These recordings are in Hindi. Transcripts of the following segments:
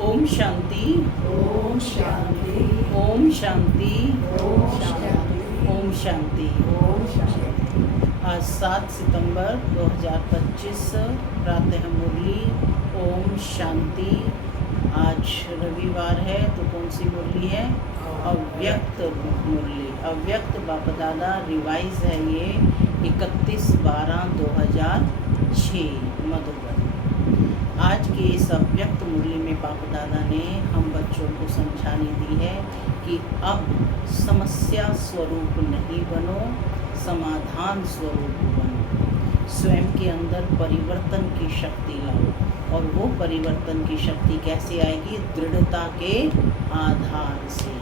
ओम शांति। ओम शांति। ओम शांति। ओम शांति। ओम शांति। ओम शांति। आज 7 सितंबर 2025 प्रातः मुरली ओम शांति। आज रविवार है तो कौन सी मुरली है? अव्यक्त मुरली। अव्यक्त बापदादा रिवाइज है ये 31/12/2006 मधुबन। आज के इस अव्यक्त मुरली में बापदादा ने हम बच्चों को समझाने दी है कि अब समस्या स्वरूप नहीं बनो, समाधान स्वरूप बनो। स्वयं के अंदर परिवर्तन की शक्ति लाओ। और वो परिवर्तन की शक्ति कैसे आएगी? दृढ़ता के आधार से।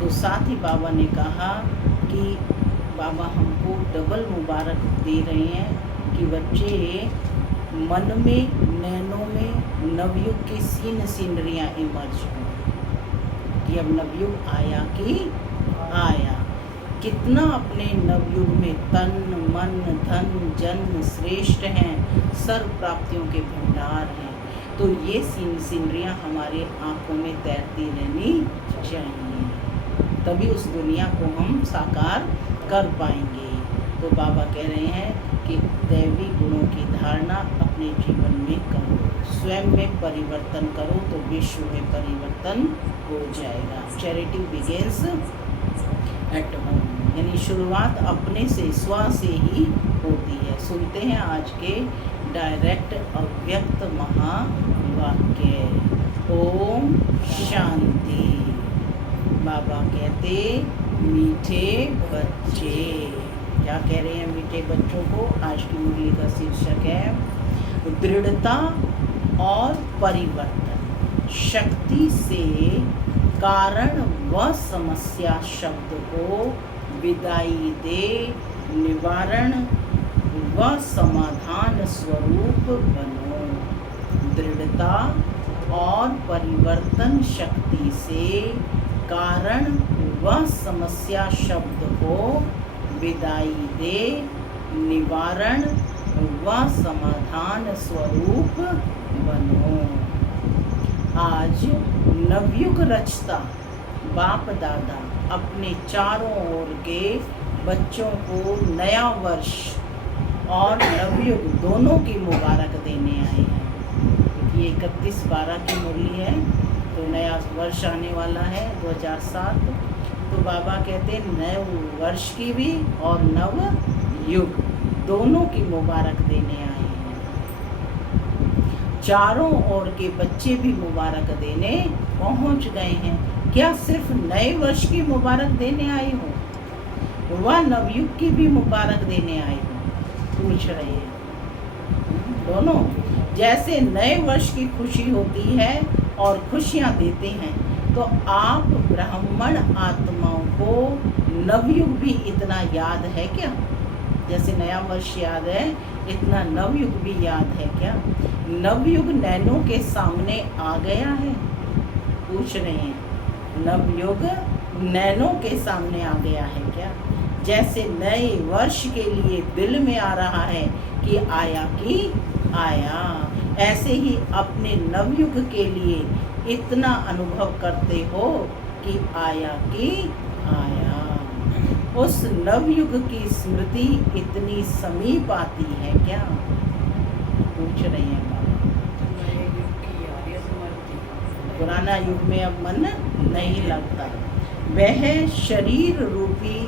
तो साथ ही बाबा ने कहा कि बाबा हमको डबल मुबारक दे रहे हैं कि बच्चे मन में, नैनों में नवयुग की सीनरियाँ इमर्ज हों कि अब नवयुग आया कि आया। कितना अपने नवयुग में तन, मन, धन, जन श्रेष्ठ हैं, सर्व प्राप्तियों के भंडार हैं। तो ये सीनरियाँ हमारे आँखों में तैरती रहनी चाहिए, तभी उस दुनिया को हम साकार कर पाएंगे। तो बाबा कह रहे हैं कि दैवी गुणों की धारणा अपने जीवन में करो, स्वयं में परिवर्तन करो तो विश्व में परिवर्तन हो जाएगा। चैरिटी बिगिंस एट होम, यानी शुरुआत अपने से, स्व से ही होती है। सुनते हैं आज के डायरेक्ट अव्यक्त महावाक्य। ओम शांति। बाबा कहते मीठे बच्चे, क्या कह रहे हैं मीठे बच्चों को? आज की मुरली का शीर्षक है दृढ़ता और परिवर्तन। शक्ति से कारण व समस्या शब्द को विदाई दे, निवारण व समाधान स्वरूप बनो। दृढ़ता और परिवर्तन शक्ति से कारण व समस्या शब्द को विदाई दे, निवारण व समाधान स्वरूप बनो। आज नवयुग रचता बाप दादा अपने चारों ओर के बच्चों को नया वर्ष और नवयुग दोनों की मुबारक देने आए हैं। क्योंकि 31/12 की मुरली है तो नया वर्ष आने वाला है 2007। तो बाबा कहते हैं नव वर्ष की भी और नव युग दोनों की मुबारक देने आए हैं। चारों ओर के बच्चे भी मुबारक देने पहुंच गए हैं। क्या सिर्फ नए वर्ष की मुबारक देने आए हो व नवयुग की भी मुबारक देने आए हो? पूछ रहे हैं दोनों। जैसे नए वर्ष की खुशी होती है और खुशियां देते हैं, तो आप ब्राह्मण आत्माओं को नवयुग भी इतना याद है क्या? जैसे नया वर्ष याद है, इतना नवयुग भी याद है क्या? नवयुग नैनों के सामने आ गया है? पूछ रहे हैं नवयुग नैनों के सामने आ गया है क्या? जैसे नए वर्ष के लिए दिल में आ रहा है कि आया कि आया, ऐसे ही अपने नवयुग के लिए इतना अनुभव करते हो कि आया कि आया। उस नवयुग की स्मृति इतनी समीप आती है क्या? पूछ रहे हैं बाबा। पुराना युग में अब मन नहीं लगता। वह शरीर रूपी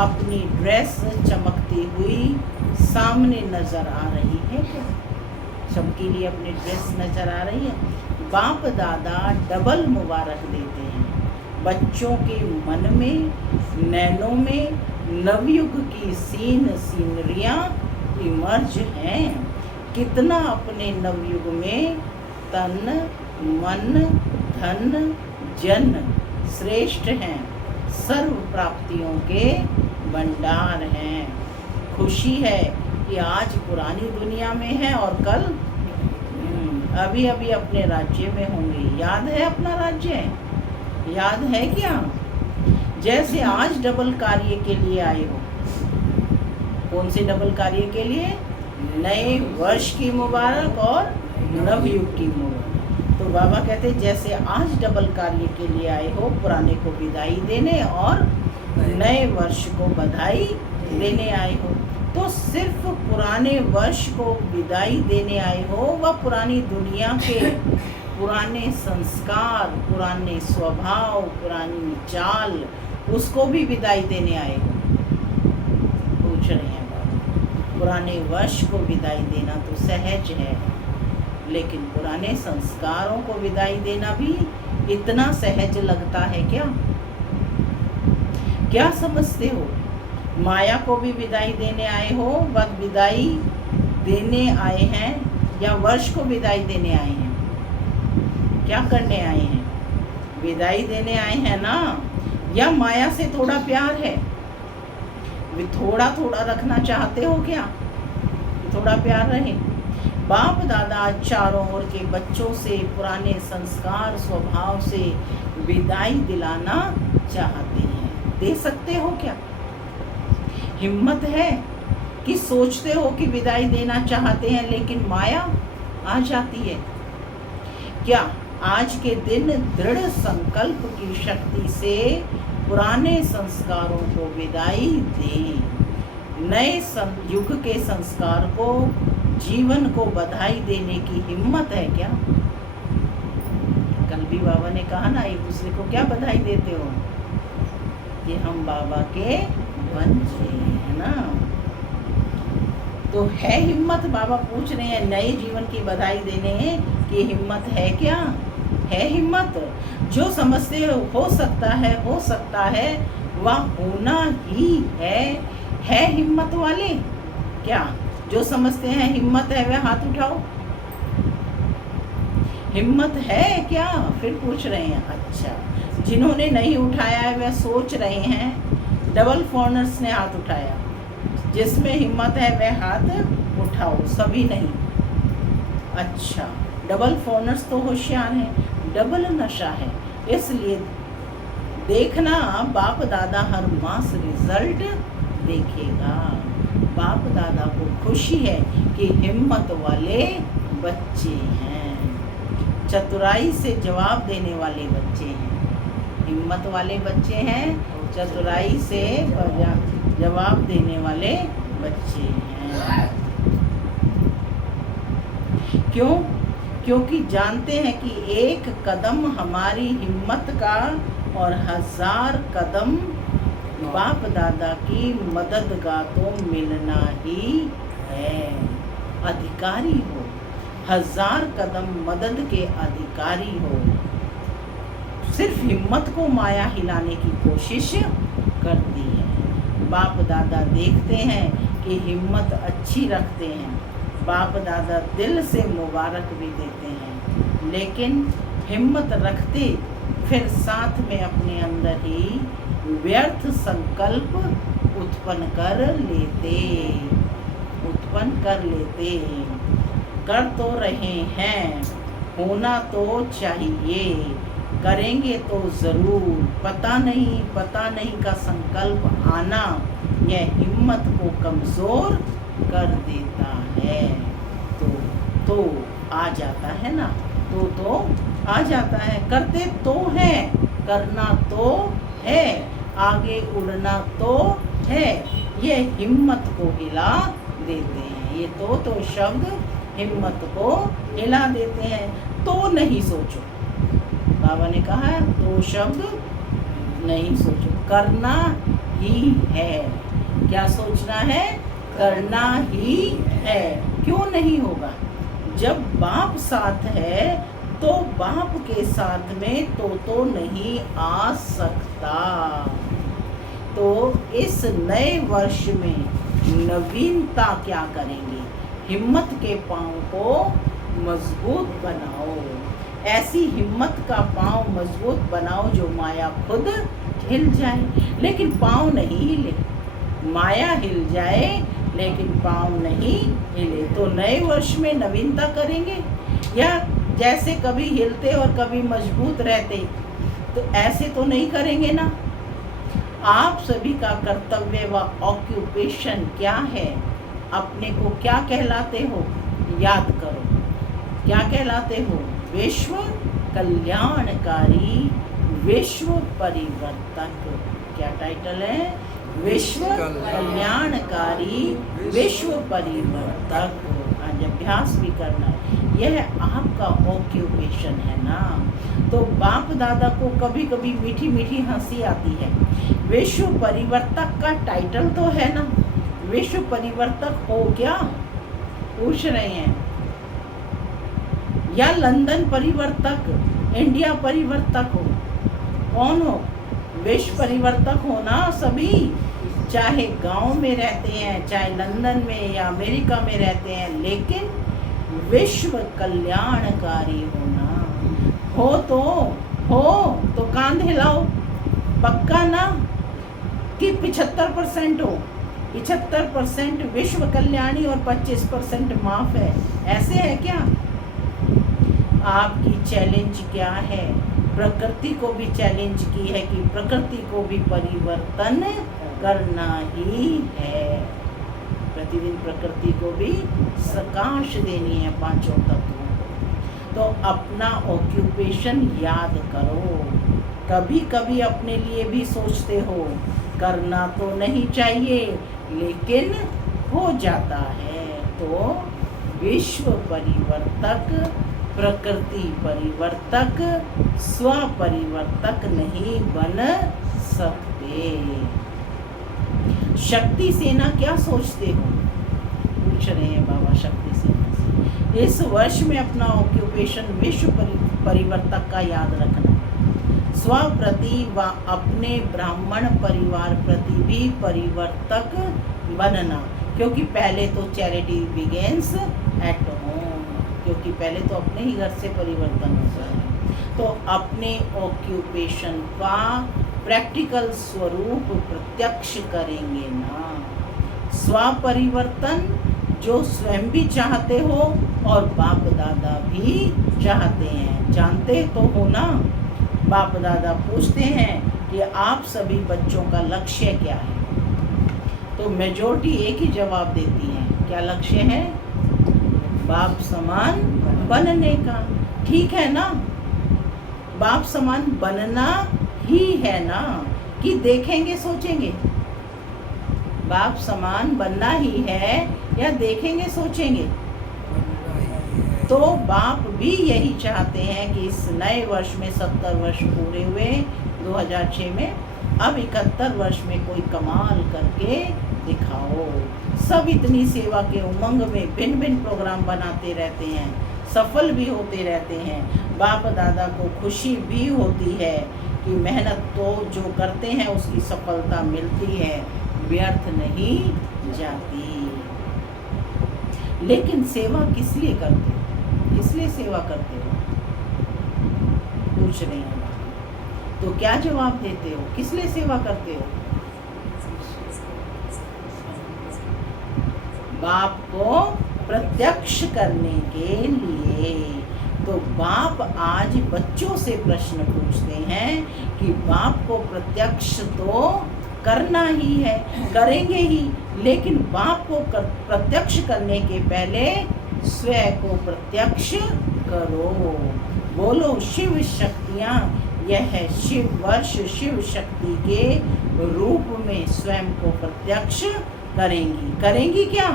अपनी ड्रेस चमकती हुई सामने नजर आ रही है क्या? सबके लिए अपनी ड्रेस नजर आ रही है। बाप दादा डबल मुबारक देते हैं। बच्चों के मन में, नैनों में नवयुग की सीनरियाँ इमर्ज हैं। कितना अपने नवयुग में तन, मन, धन, जन श्रेष्ठ हैं, सर्व प्राप्तियों के भंडार हैं। खुशी है कि आज पुरानी दुनिया में है और कल अभी अभी अपने राज्य में होंगे। याद है अपना राज्य? याद है क्या? जैसे आज डबल कार्य के लिए आए हो। कौन से डबल कार्य के लिए? नए वर्ष की मुबारक और नवयुग की मुबारक। तो बाबा कहते जैसे आज डबल कार्य के लिए आए हो, पुराने को विदाई देने और नए वर्ष को बधाई देने आए हो। तो सिर्फ पुराने वर्ष को विदाई देने आए हो व पुरानी दुनिया के पुराने संस्कार, पुराने स्वभाव, पुरानी चाल, उसको भी विदाई देने आए हो? पूछ रहे हैं बाबा। पुराने वर्ष को विदाई देना तो सहज है, लेकिन पुराने संस्कारों को विदाई देना भी इतना सहज लगता है क्या? क्या समझते हो? माया को भी विदाई देने आए हो, व विदाई देने आए हैं, या वर्ष को विदाई देने आए हैं? क्या करने आए हैं? विदाई देने आए हैं ना? या माया से थोड़ा प्यार है? थोड़ा थोड़ा रखना चाहते हो क्या? थोड़ा प्यार रहे। बाप दादा चारों ओर के बच्चों से पुराने संस्कार स्वभाव से विदाई दिलाना चाहते हैं। दे सकते हो क्या? हिम्मत है कि सोचते हो कि विदाई देना चाहते हैं, लेकिन माया आ जाती है? क्या आज के दिन दृढ़ संकल्प की शक्ति से पुराने संस्कारों को विदाई दें, नए युग के संस्कार को, जीवन को बधाई देने की हिम्मत है क्या? कल भी बाबा ने कहा ना, एक दूसरे को क्या बधाई देते हो? कि हम बाबा के बच्चे हैं ना। तो है हिम्मत? बाबा पूछ रहे हैं नए जीवन की बधाई देने की हिम्मत है क्या? है हिम्मत? जो समझते हो सकता है वह होना ही है हिम्मत वाले? क्या जो समझते हैं हिम्मत है वह हाथ उठाओ। हिम्मत है क्या? फिर पूछ रहे हैं। अच्छा, जिन्होंने नहीं उठाया है वह सोच रहे हैं। डबल फोनर्स ने हाथ उठाया। जिसमें हिम्मत है वह हाथ उठाओ, सभी नहीं। अच्छा, डबल फोनर्स तो होशियार हैं, डबल नशा है, इसलिए देखना बाप दादा हर मास रिजल्ट देखेगा। बाप दादा को खुशी है कि हिम्मत वाले बच्चे हैं, चतुराई से जवाब देने वाले बच्चे हैं। हिम्मत वाले बच्चे हैं, चतुराई से जवाब देने वाले बच्चे हैं। क्यों? क्योंकि जानते हैं कि एक कदम हमारी हिम्मत का और 1000 कदम बाप दादा की मदद का तो मिलना ही है। अधिकारी हो, 1000 कदम मदद के अधिकारी हो। सिर्फ हिम्मत को माया हिलाने की कोशिश करती है। बाप दादा देखते हैं कि हिम्मत अच्छी रखते हैं। बाप दादा दिल से मुबारक भी देते हैं, लेकिन हिम्मत रखते फिर साथ में अपने अंदर ही व्यर्थ संकल्प उत्पन्न कर लेते। कर तो रहे हैं, होना तो चाहिए, करेंगे तो ज़रूर। पता नहीं का संकल्प आना यह हिम्मत को कमज़ोर कर देता है। तो आ जाता है ना, तो आ जाता है। करते तो हैं, करना तो है, आगे उड़ना तो है, ये हिम्मत को हिला देते हैं। ये तो शब्द हिम्मत को हिला देते हैं। तो नहीं सोचो, बाबा ने कहा तो शब्द नहीं सोचो, करना ही है। क्या सोचना है? करना ही है। क्यों नहीं होगा? जब बाप साथ है तो बाप के साथ में तो नहीं आ सकता। तो इस नए वर्ष में नवीनता क्या करेंगे? हिम्मत के पांव को मजबूत बनाओ। ऐसी हिम्मत का पांव मजबूत बनाओ जो माया खुद हिल जाए, लेकिन पांव नहीं हिले। माया हिल जाए लेकिन पांव नहीं हिले। तो नए वर्ष में नवीनता करेंगे, या जैसे कभी हिलते और कभी मजबूत रहते, तो ऐसे तो नहीं करेंगे ना। आप सभी का कर्तव्य व ऑक्यूपेशन क्या है? अपने को क्या कहलाते हो? याद करो। क्या कहलाते हो? विश्व कल्याणकारी विश्व परिवर्तक। क्या टाइटल है? विश्व कल्याणकारी विश्व परिवर्तक। आज अभ्यास भी करना है, यह आपका ऑक्यूपेशन है ना। तो बाप दादा को कभी कभी मीठी मीठी हंसी आती है। विश्व परिवर्तक का टाइटल तो है ना, विश्व परिवर्तक हो क्या, पूछ रहे हैं, या लंदन परिवर्तक, इंडिया परिवर्तक हो, कौन हो? विश्व परिवर्तक हो ना सभी, चाहे गांव में रहते हैं, चाहे लंदन में या अमेरिका में रहते हैं, लेकिन विश्व कल्याणकारी होना हो तो कांध हिलाओ, पक्का ना कि 75% हो, 75% विश्व कल्याणी और 25% माफ है, ऐसे है क्या? आपकी चैलेंज क्या है? प्रकृति को भी चैलेंज की है कि प्रकृति को भी परिवर्तन करना ही है। प्रतिदिन प्रकृति को भी प्रकाश देनी है, पांचों तत्वों को। तो अपना ऑक्यूपेशन याद करो। कभी कभी अपने लिए भी सोचते हो, करना तो नहीं चाहिए लेकिन हो जाता है। तो विश्व परिवर्तक, प्रकृति परिवर्तक, स्व परिवर्तक नहीं बन सकते। शक्ति सेना क्या सोचते हो, पूछ रहे हैं बाबा शक्ति सेना से। इस वर्ष में अपना ऑक्यूपेशन विश्व परिवर्तक का याद रखना, स्व प्रति व अपने ब्राह्मण परिवार प्रति भी परिवर्तक बनना, क्योंकि पहले तो चैरिटी बिगेन्स एट होम, क्योंकि पहले तो अपने ही घर से परिवर्तन होता है। तो अपने ऑक्यूपेशन का प्रैक्टिकल स्वरूप प्रत्यक्ष करेंगे ना। स्व परिवर्तन जो स्वयं भी चाहते हो और बाप दादा भी चाहते हैं, जानते तो हो ना। बाप दादा पूछते हैं कि आप सभी बच्चों का लक्ष्य क्या है, तो मेजॉरिटी एक ही जवाब देती है, क्या लक्ष्य है? बाप समान बनने का। ठीक है ना, बाप समान बनना ही है ना, कि देखेंगे सोचेंगे? बाप समान बनना ही है या देखेंगे सोचेंगे? तो बाप भी यही चाहते हैं कि इस नए वर्ष में 70 वर्ष पूरे हुए 2006 में, अब 71 वर्ष में कोई कमाल करके दिखाओ। सब इतनी सेवा के उमंग में भिन्न भिन्न प्रोग्राम बनाते रहते हैं, सफल भी होते रहते हैं। बाप दादा को खुशी भी होती है कि मेहनत तो जो करते हैं उसकी सफलता मिलती है, व्यर्थ नहीं जाती। लेकिन सेवा किस लिए करते हो, किस लिए सेवा करते हो, पूछ रहे हैं। तो क्या जवाब देते हो, किस लिए सेवा करते हो? बाप को प्रत्यक्ष करने के लिए। तो बाप आज बच्चों से प्रश्न पूछते हैं कि बाप को प्रत्यक्ष तो करना ही है, करेंगे ही, लेकिन बाप को प्रत्यक्ष करने के पहले स्वयं को प्रत्यक्ष करो। बोलो शिव शक्तियाँ, यह है शिव वर्ष, शिव शक्ति के रूप में स्वयं को प्रत्यक्ष करेंगी। करेंगी क्या?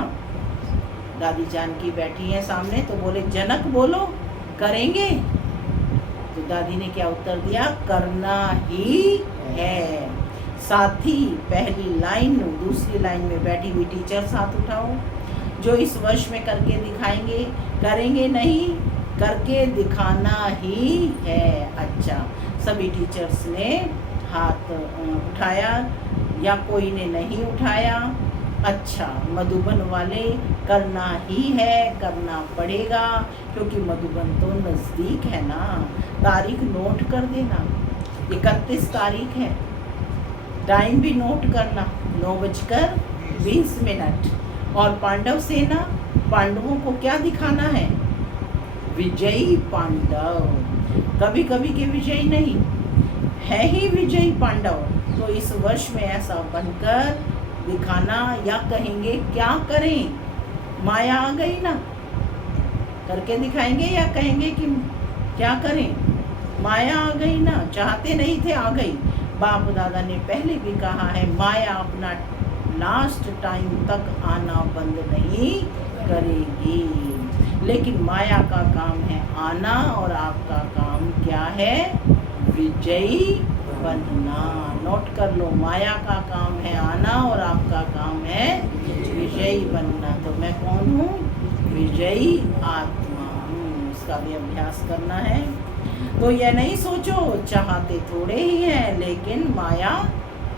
दादी जानकी बैठी हैं सामने, तो बोले जनक बोलो करेंगे? तो दादी ने क्या उत्तर दिया? करना ही है। साथी पहली लाइन, दूसरी लाइन में बैठी हुई टीचर हाथ उठाओ, जो इस वर्ष में करके दिखाएंगे। करेंगे नहीं, करके दिखाना ही है। अच्छा, सभी टीचर्स ने हाथ उठाया या कोई ने नहीं उठाया? अच्छा, मधुबन वाले करना ही है, करना पड़ेगा, क्योंकि मधुबन तो नज़दीक है ना। तारीख नोट कर देना, 31 तारीख है। टाइम भी नोट करना, 9:20। और पांडव सेना, पांडवों को क्या दिखाना है? विजयी पांडव। कभी कभी के विजयी नहीं, है ही विजयी पांडव। तो इस वर्ष में ऐसा बनकर दिखाना, या कहेंगे क्या करें, माया आ गई ना, करके दिखाएंगे, या कहेंगे कि क्या करें, माया आ गई ना, चाहते नहीं थे आ गई। बाप दादा ने पहले भी कहा है, माया अपना लास्ट टाइम तक आना बंद नहीं करेगी। लेकिन माया का काम है आना और आपका काम क्या है? विजयी बनना। नोट कर लो, माया का काम है आना और आपका काम है विजयी बनना। तो मैं कौन हूँ? विजयी आत्मा हूँ। इसका भी अभ्यास करना है। तो यह नहीं सोचो चाहते थोड़े ही हैं, लेकिन माया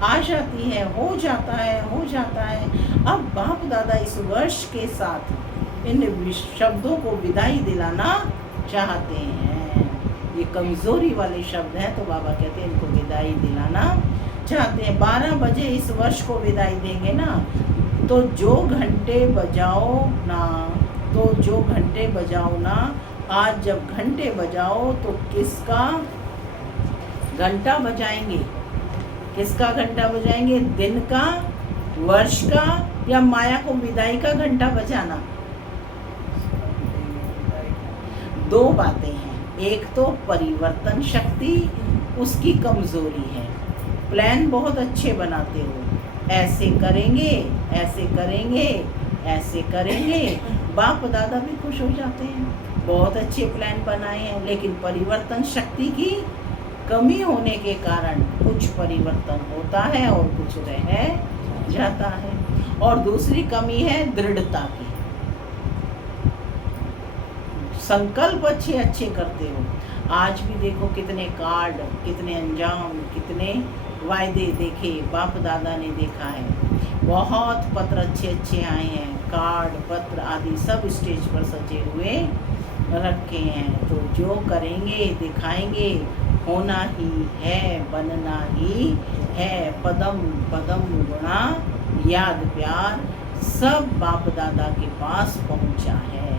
आ जाती है, हो जाता है, हो जाता है। अब बाप दादा इस वर्ष के साथ इन शब्दों को विदाई दिलाना चाहते हैं। ये कमजोरी वाले शब्द हैं, तो बाबा कहते हैं इनको विदाई दिलाना चाहते हैं। 12 बजे इस वर्ष को विदाई देंगे ना, तो जो घंटे बजाओ ना, आज जब घंटे बजाओ तो किसका घंटा बजाएंगे? किसका घंटा बजाएंगे? दिन का, वर्ष का, या माया को विदाई का घंटा बजाना? दो बातें हैं। एक तो परिवर्तन शक्ति, उसकी कमजोरी है। प्लान बहुत अच्छे बनाते हो, ऐसे करेंगे, ऐसे करेंगे, ऐसे करेंगे, बाप दादा भी खुश हो जाते हैं। बहुत अच्छे प्लान बनाए हैं, लेकिन परिवर्तन शक्ति की कमी होने के कारण कुछ परिवर्तन होता है और कुछ रह जाता है। और दूसरी कमी है दृढ़ता की। संकल्प अच्छे अच्छे करते हो, आज भी देखो कितने कार्ड, कितने अंजाम, कितने वायदे देखे बाप दादा ने देखा है। बहुत पत्र अच्छे अच्छे आए हैं, कार्ड पत्र आदि सब स्टेज पर सजे हुए रखे हैं। तो जो करेंगे दिखाएंगे, होना ही है, बनना ही है। पदम पदम गुणा याद प्यार सब बाप दादा के पास पहुंचा है।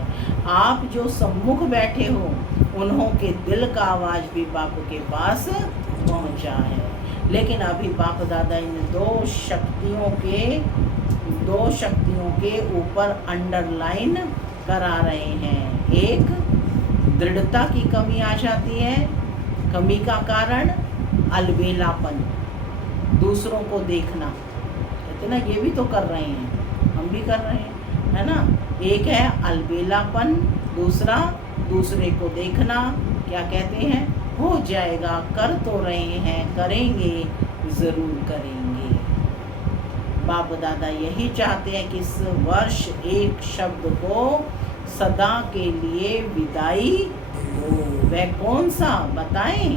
आप जो सम्मुख बैठे हो, उन्हों के दिल का आवाज़ भी बाप के पास पहुंचा है। लेकिन अभी बाप दादा इन दो शक्तियों के ऊपर अंडरलाइन करा रहे हैं। एक दृढ़ता की कमी आ जाती है, कमी का कारण अलबेलापन, दूसरों को देखना। कहते ना, ये भी तो कर रहे हैं, हम भी कर रहे हैं, है ना। एक है अलबेलापन, दूसरा दूसरे को देखना। क्या कहते हैं? हो जाएगा, कर तो रहे हैं, करेंगे, ज़रूर करेंगे। बाप दादा यही चाहते हैं कि इस वर्ष एक शब्द को सदा के लिए विदाई हो। वह कौन सा? बताएं,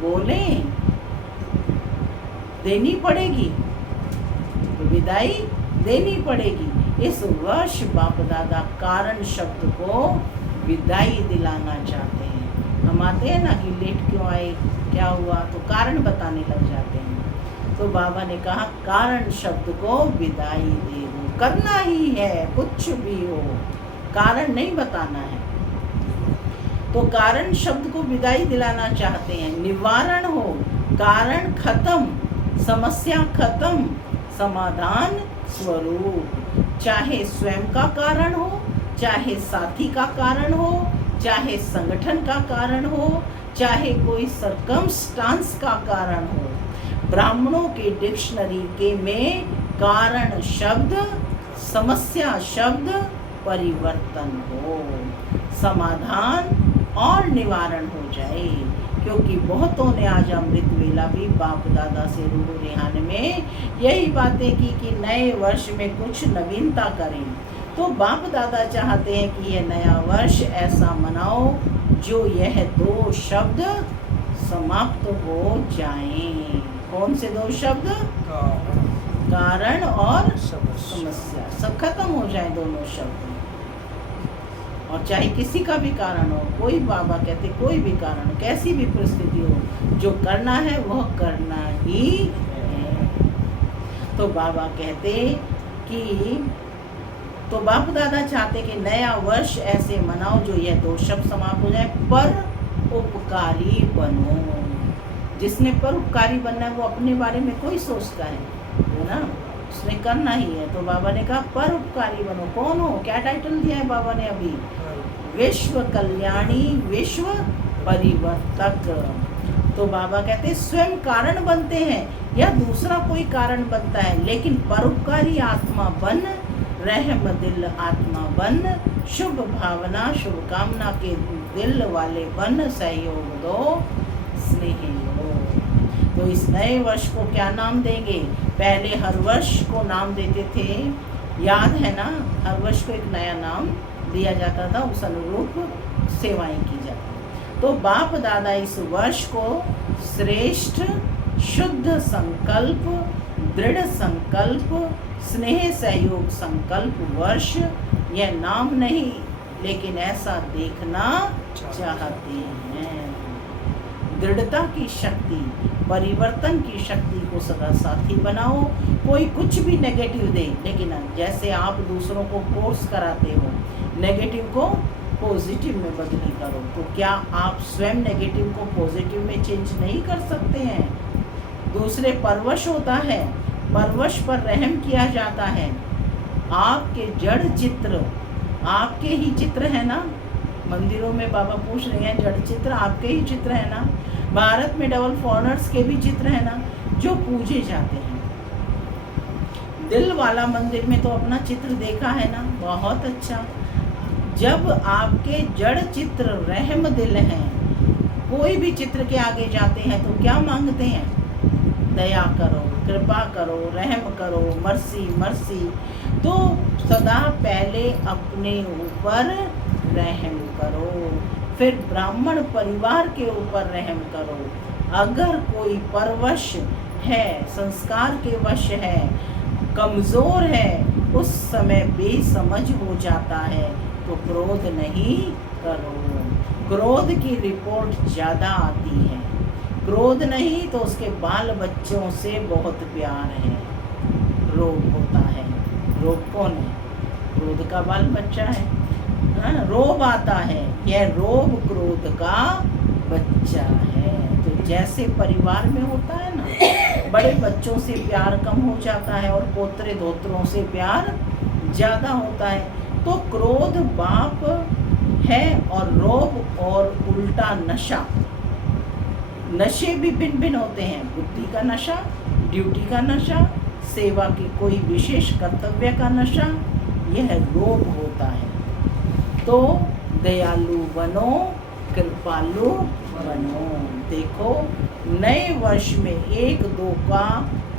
बोलें, देनी पड़ेगी, विदाई देनी पड़ेगी। इस वर्ष बाप दादा कारण शब्द को विदाई दिलाना चाहते हैं। हम आते हैं ना कि लेट क्यों आए, क्या हुआ, तो कारण बताने लग जाते हैं। तो बाबा ने कहा कारण शब्द को विदाई दे दो। करना ही है, कुछ भी हो, कारण नहीं बताना है। तो कारण शब्द को विदाई दिलाना चाहते हैं। निवारण हो, कारण खत्म, समस्या खत्म, समाधान स्वरूप। चाहे स्वयं का कारण हो, चाहे साथी का कारण हो, चाहे संगठन का कारण हो, चाहे कोई सर्कमस्टांस का कारण हो। ब्राह्मणों के डिक्शनरी के में कारण शब्द, समस्या शब्द परिवर्तन हो, समाधान और निवारण हो जाए। क्योंकि बहुतों ने आज अमृत वेला भी बाप दादा से रूबरू रिहान में यही बातें की कि नए वर्ष में कुछ नवीनता करें। तो बाप दादा चाहते हैं कि यह नया वर्ष ऐसा मनाओ जो यह दो शब्द समाप्त हो जाएं। कौन से दो शब्द? कारण और समस्या, सब खत्म हो जाए दोनों शब्द। और चाहे किसी का भी कारण हो, कोई, बाबा कहते कोई भी कारण हो, कैसी भी परिस्थिति हो, जो करना है वह करना ही है। तो बाबा कहते कि तो बाप दादा चाहते कि नया वर्ष ऐसे मनाओ जो यह दो शब्द समाप्त हो जाए। पर उपकारी बनो। जिसने पर उपकारी बनना है वो अपने बारे में कोई सोचता है ना, उसने करना ही है। तो बाबा ने कहा पर उपकारी बनो। कौन हो? क्या टाइटल दिया है बाबा ने अभी? विश्व कल्याणी, विश्व परिवर्तक। तो बाबा कहते हैं स्वयं कारण बनते हैं या दूसरा कोई कारण बनता है, लेकिन परोपकारी आत्मा बन, रहम दिल आत्मा बन, शुभ भावना शुभकामना के दिल वाले बन, सहयोग दो स्नेह लो। तो इस नए वर्ष को क्या नाम देंगे? पहले हर वर्ष को नाम देते थे, याद है ना? हर वर्ष को एक नया नाम दिया जाता था, उस अनुरूप सेवाएं की जाती। तो बाप दादा इस वर्ष को श्रेष्ठ शुद्ध संकल्प, दृढ़ संकल्प, स्नेह सहयोग संकल्प वर्ष, यह नाम नहीं लेकिन ऐसा देखना चाहते हैं। दृढ़ता की शक्ति, परिवर्तन की शक्ति को सदा साथी बनाओ। कोई कुछ भी नेगेटिव दे, लेकिन जैसे आप दूसरों को कोर्स कराते हो, नेगेटिव को पॉजिटिव में बदली करो, तो क्या आप स्वयं नेगेटिव को पॉजिटिव में चेंज नहीं कर सकते हैं? दूसरे परवश होता है, परवश पर रहम किया जाता है। आपके जड़ चित्र आपके ही चित्र है ना? मंदिरों में बाबा पूछ रहे हैं, जड़ चित्र आपके ही चित्र है ना? भारत में डबल फॉरेनर्स के भी चित्र है ना, जो पूजे जाते हैं। दिल वाला मंदिर में तो अपना चित्र देखा है ना, बहुत अच्छा। जब आपके जड़ चित्र रहम दिल हैं, कोई भी चित्र के आगे जाते हैं तो क्या मांगते हैं? दया करो, कृपा करो, रहम करो, मर्सी मर्सी। तो सदा पहले अपने ऊपर रहम करो, फिर ब्राह्मण परिवार के ऊपर रहम करो। अगर कोई परवश है, संस्कार के वश है, कमज़ोर है, उस समय बेसमझ हो जाता है, तो क्रोध नहीं करो। क्रोध की रिपोर्ट ज़्यादा आती है। क्रोध नहीं तो उसके बाल बच्चों से बहुत प्यार है। रोग होता है, रोग कौन है? क्रोध का बाल बच्चा है। हाँ, रोग आता है, यह रोग क्रोध का बच्चा है। तो जैसे परिवार में होता है ना, बड़े बच्चों से प्यार कम हो जाता है और पोतरे धोतरों से प्यार ज़्यादा होता है। तो क्रोध बाप है और रोग और उल्टा नशा। नशे भी भिन्न भिन्न होते हैं, बुद्धि का नशा, ड्यूटी का नशा, सेवा की कोई विशेष कर्तव्य का नशा, यह रोग होता है। तो दयालु बनो, कृपालु बनो। देखो, नए वर्ष में एक दो का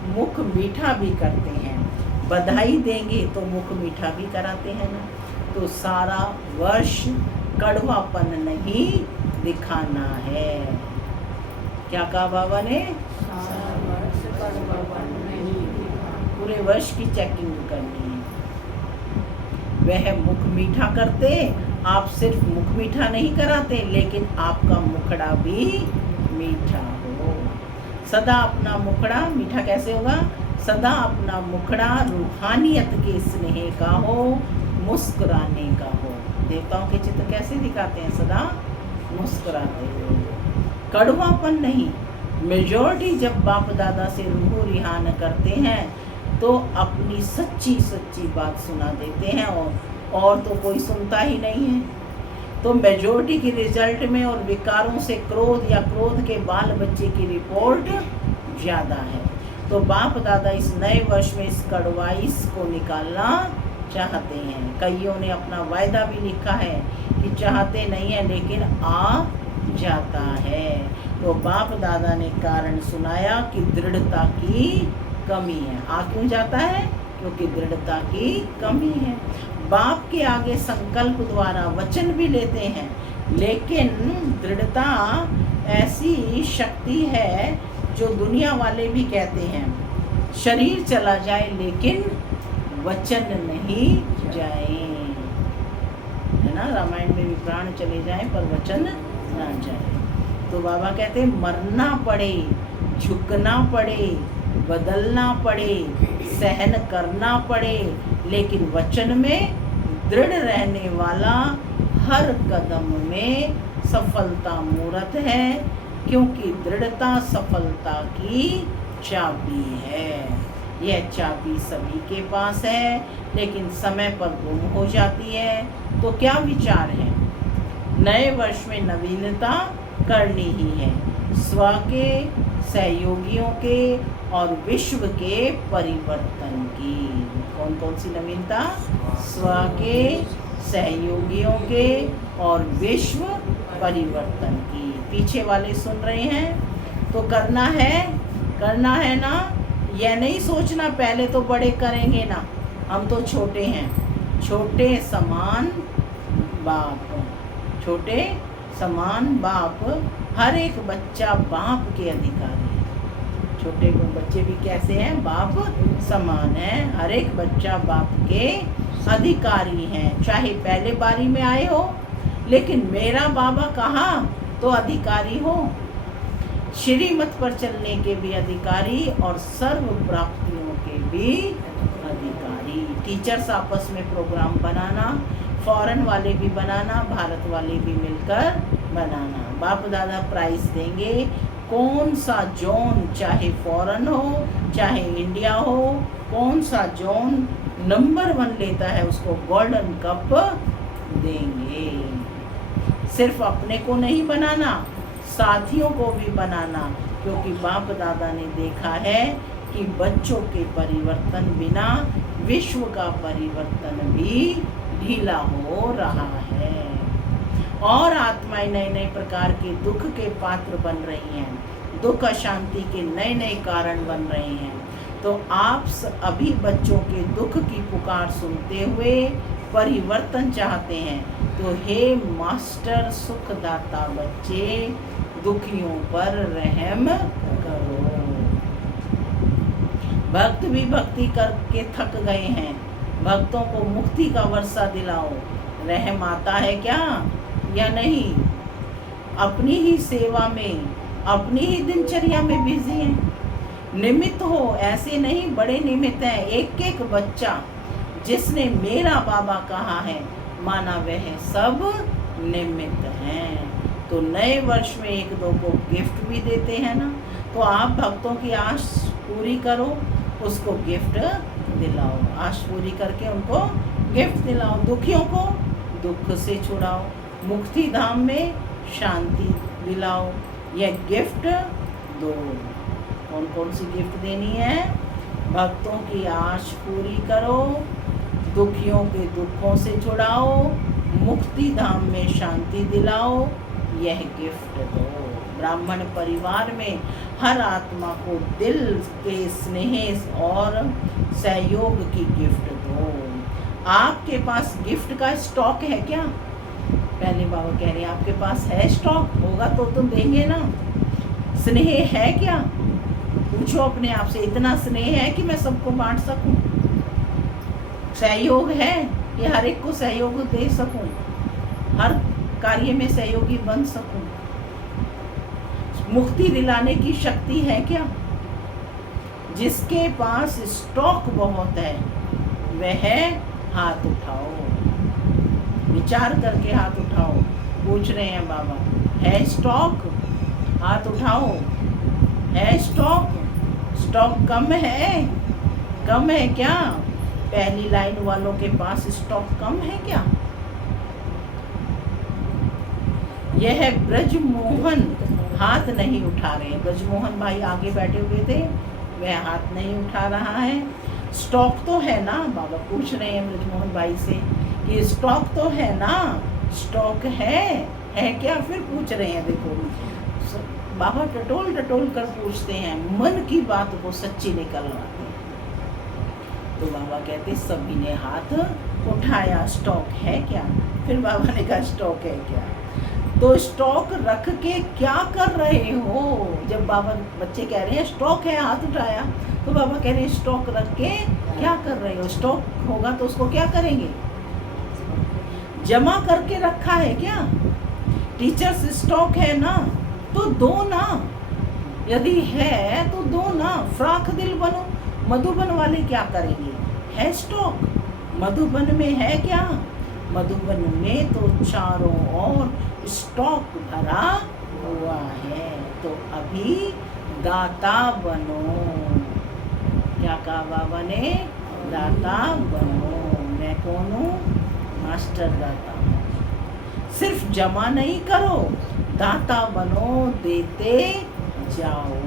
मुख मीठा भी करते हैं, बधाई देंगे तो मुख मीठा भी कराते हैं ना। तो सारा वर्ष कड़वापन नहीं दिखाना है। क्या कहा बाबा ने? पूरे वर्ष की चेकिंग करनी है। वह मुख मीठा करते, आप सिर्फ मुख मीठा नहीं कराते, लेकिन आपका मुखड़ा भी मीठा हो। सदा अपना मुखड़ा मीठा कैसे होगा? सदा अपना मुखड़ा रूहानियत के स्नेह का हो, मुस्कुराने का हो। देवताओं के चित्र कैसे दिखाते हैं? सदा मुस्कुराते हुए, कड़वापन नहीं। मेजॉरिटी जब बाप दादा से रूह रिहान करते हैं तो अपनी सच्ची सच्ची बात सुना देते हैं, और तो कोई सुनता ही नहीं है। तो मेजॉरिटी की रिजल्ट में और विकारों से क्रोध या क्रोध के बाल बच्चे की रिपोर्ट ज़्यादा है। तो बाप दादा इस नए वर्ष में इस कड़वाइश को निकालना चाहते हैं। कईयों ने अपना वायदा भी लिखा है कि चाहते नहीं है, लेकिन आ जाता है। तो बाप दादा ने कारण सुनाया कि दृढ़ता की कमी है। आ क्यों जाता है? क्योंकि दृढ़ता की कमी है। बाप के आगे संकल्प द्वारा वचन भी लेते हैं, लेकिन दृढ़ता ऐसी शक्ति है जो दुनिया वाले भी कहते हैं, शरीर चला जाए लेकिन वचन नहीं जाए, है ना? रामायण में भी प्राण चले जाए पर वचन ना जाए। तो बाबा कहते हैं मरना पड़े, झुकना पड़े, बदलना पड़े, सहन करना पड़े, लेकिन वचन में दृढ़ रहने वाला हर कदम में सफलता मूर्त है, क्योंकि दृढ़ता सफलता की चाबी है। यह चाबी सभी के पास है, लेकिन समय पर गुम हो जाती है। तो क्या विचार है? नए वर्ष में नवीनता करनी ही है। स्व के, सहयोगियों के और विश्व के परिवर्तन की। कौन कौन सी नवीनता? स्व के, सहयोगियों के और विश्व परिवर्तन की। पीछे वाले सुन रहे हैं तो करना है ना। यह नहीं सोचना पहले तो बड़े करेंगे ना, हम तो छोटे हैं। छोटे समान बाप, छोटे समान बाप, हर एक बच्चा बाप के अधिकारी है। छोटे बच्चे भी कैसे हैं? बाप समान है। हर एक बच्चा बाप के अधिकारी हैं, चाहे पहले बारी में आए हो, लेकिन मेरा बाबा कहा तो अधिकारी हो। श्रीमत पर चलने के भी अधिकारी और सर्व प्राप्तियों के भी अधिकारी। टीचर्स आपस में प्रोग्राम बनाना, फॉरेन वाले भी बनाना, भारत वाले भी मिलकर बनाना। बाप दादा प्राइज देंगे। कौन सा जोन, चाहे फॉरेन हो चाहे इंडिया हो, कौन सा जोन नंबर 1 लेता है उसको गोल्डन कप देंगे। सिर्फ अपने को नहीं बनाना, साथियों को भी बनाना, क्योंकि बाप दादा ने देखा है कि बच्चों के परिवर्तन बिना विश्व का परिवर्तन भी ढीला हो रहा है। और आत्माएं नए नए प्रकार के दुख के पात्र बन रही हैं, दुख अशांति के नए नए कारण बन रहे हैं। तो आप अभी बच्चों के दुख की पुकार सुनते हुए परिवर्तन चाहते हैं, तो हे मास्टर सुखदाता बच्चे, दुखियों पर रहम करो। भक्त भी भक्ति करके थक गए हैं, भक्तों को मुक्ति का वर्षा दिलाओ। रहम आता है क्या या नहीं? अपनी ही सेवा में, अपनी ही दिनचर्या में बिजी हैं। निमित्त हो, ऐसे नहीं, बड़े निमित्त हैं। एक एक बच्चा जिसने मेरा बाबा कहा है, माना वह सब निमित्त हैं। तो नए वर्ष में एक दो को गिफ्ट भी देते हैं ना, तो आप भक्तों की आश पूरी करो, उसको गिफ्ट दिलाओ। आश पूरी करके उनको गिफ्ट दिलाओ। दुखियों को दुख से छुड़ाओ, मुक्ति धाम में शांति दिलाओ। यह गिफ्ट दो। कौन कौन सी गिफ्ट देनी है? भक्तों की आश पूरी करो, दुखियों के दुखों से छुड़ाओ, मुक्ति धाम में शांति दिलाओ। यह गिफ्ट दो। ब्राह्मण परिवार में हर आत्मा को दिल के स्नेह और सहयोग की गिफ्ट दो। आपके पास गिफ्ट का स्टॉक है क्या? पहले बाबा कह रहे हैं आपके पास है स्टॉक, होगा तो तुम देंगे ना। स्नेह है क्या? पूछो अपने आप से, इतना स्नेह है कि मैं सबको बांट सकूं? सहयोग है कि हर एक को सहयोग दे सकूं, हर कार्य में सहयोगी बन सकूं? मुक्ति दिलाने की शक्ति है क्या? जिसके पास स्टॉक बहुत है वह हाथ उठाओ, विचार करके हाथ उठाओ। पूछ रहे हैं बाबा, है स्टॉक? हाथ उठाओ। है स्टॉक? स्टॉक कम है? कम है क्या? पहली लाइन वालों के पास स्टॉक कम है क्या? यह ब्रजमोहन हाथ नहीं उठा रहे। ब्रजमोहन भाई आगे बैठे हुए थे, वह हाथ नहीं उठा रहा है। स्टॉक तो है ना? बाबा पूछ रहे हैं ब्रजमोहन भाई से कि स्टॉक तो है ना? स्टॉक है क्या? फिर पूछ रहे हैं। देखो बाबा टटोल टटोल कर पूछते हैं, मन की बात को सच्ची निकलवाते हैं। तो बाबा कहते सभी ने हाथ उठाया, स्टॉक है क्या? फिर बाबा ने कहा स्टॉक है क्या? तो स्टॉक रख के क्या कर रहे हो? जब बाबा बच्चे कह रहे हैं स्टॉक है, हाथ उठाया, तो बाबा कह रहे हैं स्टॉक रख के क्या कर रहे हो? स्टॉक होगा तो उसको क्या करेंगे? जमा करके रखा है क्या? टीचर्स स्टॉक है ना, तो दो ना। यदि है तो दो ना। फ्राक दिल बनो। मधुबन वाले क्या करेंगे? है स्टॉक? मधुबन में है क्या? मधुबन में तो चारों ओर स्टॉक भरा हुआ है। तो अभी दाता बनो। क्या कहा बाबा ने? दाता बनो। मैं कौन हूँ? मास्टर दाता हूँ। सिर्फ जमा नहीं करो, दाता बनो, देते जाओ।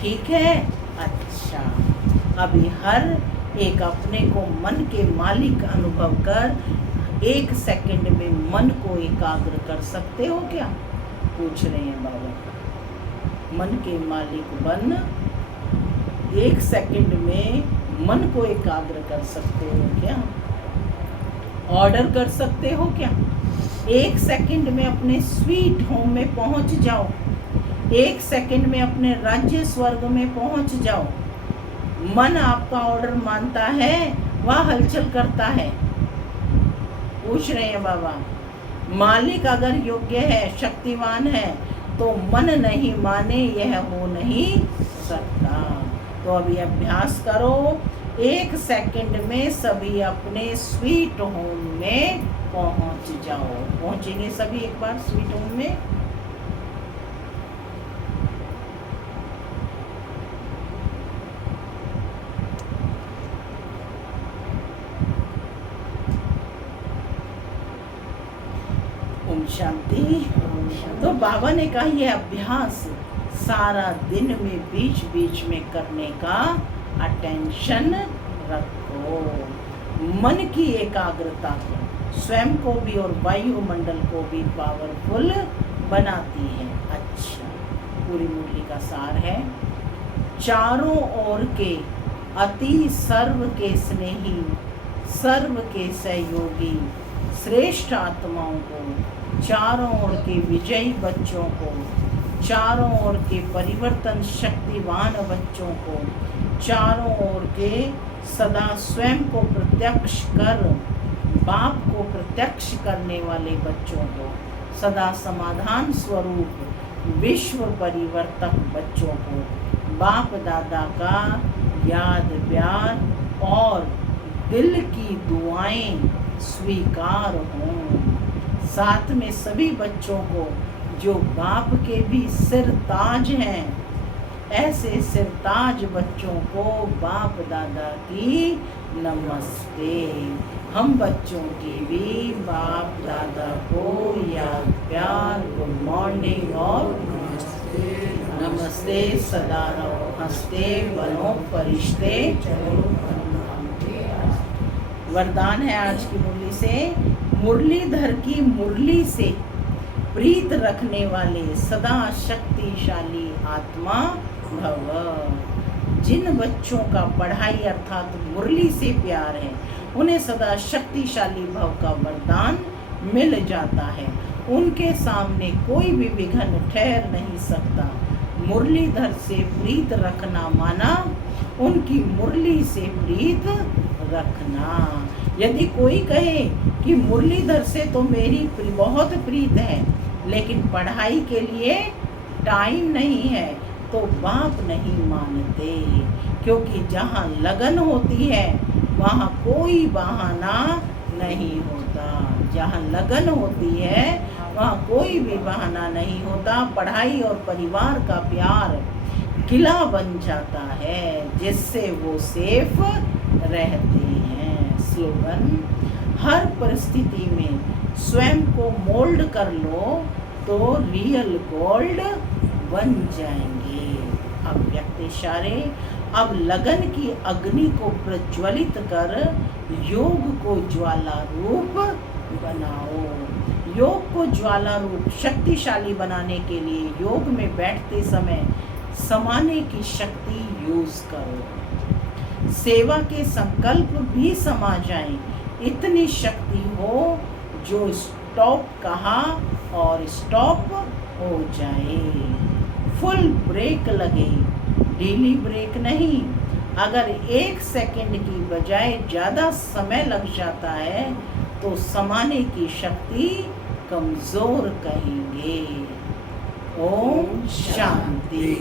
ठीक है? अच्छा, अभी हर एक अपने को मन के मालिक अनुभव कर 1 सेकंड में मन को एकाग्र कर सकते हो क्या? पूछ रहे हैं बाबा। मन के मालिक बन 1 सेकंड में मन को एकाग्र कर सकते हो क्या? ऑर्डर कर सकते हो क्या? 1 सेकंड में अपने स्वीट होम में पहुंच जाओ। 1 सेकंड में अपने राज्य स्वर्ग में पहुंच जाओ। मन आपका ऑर्डर मानता है, वह हलचल करता है। पूछ रहे हैं बाबा। मालिक अगर योग्य है, शक्तिवान है, तो मन नहीं माने यह हो नहीं सकता। तो अभी अभ्यास करो, 1 सेकंड में सभी अपने स्वीट होम में पहुंच जाओ। पहुंचेंगे सभी एक बार स्वीट होम में? ओम शांति। तो बाबा ने कहा यह अभ्यास सारा दिन में बीच बीच में करने का अटेंशन रखो। मन की एकाग्रता को, स्वयं को भी और वायुमंडल को भी पावरफुल बनाती है। अच्छा, पूरी मुरली का सार है। चारों ओर के अति सर्व के स्नेही, सर्व के सहयोगी श्रेष्ठ आत्माओं को, चारों ओर के विजयी बच्चों को, चारों ओर के परिवर्तन शक्तिवान बच्चों को, चारों ओर के सदा स्वयं को प्रत्यक्ष कर बाप को प्रत्यक्ष करने वाले बच्चों को, सदा समाधान स्वरूप विश्व परिवर्तक बच्चों को बाप दादा का याद प्यार और दिल की दुआएं स्वीकार हों। साथ में सभी बच्चों को जो बाप के भी सिरताज हैं, ऐसे सिरताज बच्चों को बाप दादा की नमस्ते। हम बच्चों की भी बाप दादा को याद प्यार, गुड मॉर्निंग और नमस्ते। सदा रहो हंसते, बनो फरिश्ते। वरदान है आज की मुरली से, मुरलीधर की मुरली से प्रीत रखने वाले सदा शक्तिशाली आत्मा भव। जिन बच्चों का पढ़ाई अर्थात मुरली से प्यार है, उन्हें सदा शक्तिशाली भव का वरदान मिल जाता है। उनके सामने कोई भी विघ्न ठहर नहीं सकता। मुरलीधर से प्रीत रखना माना उनकी मुरली से प्रीत रखना। यदि कोई कहे कि मुरलीधर से तो मेरी बहुत प्रीत है, लेकिन पढ़ाई के लिए टाइम नहीं है, तो बाप नहीं मानते। क्योंकि जहाँ लगन होती है वहाँ कोई बहाना नहीं होता। जहाँ लगन होती है वहाँ कोई भी बहाना नहीं होता। पढ़ाई और परिवार का प्यार किला बन जाता है, जिससे वो सेफ रहते हैं। स्लोगन, हर परिस्थिति में स्वयं को मोल्ड कर लो तो रियल गोल्ड बन जाएंगे। अब व्यक्त इशारे, अब लगन की अग्नि को प्रज्वलित कर योग को ज्वाला रूप बनाओ। योग को ज्वाला रूप शक्तिशाली बनाने के लिए योग में बैठते समय समाने की शक्ति यूज करो। सेवा के संकल्प भी समा जाएं, इतनी शक्ति हो जो स्टॉप कहा और स्टॉप हो जाए। फुल ब्रेक लगे, ढीली ब्रेक नहीं। अगर 1 सेकंड की बजाय ज़्यादा समय लग जाता है तो समाने की शक्ति कमज़ोर कहेंगे। ओम शांति।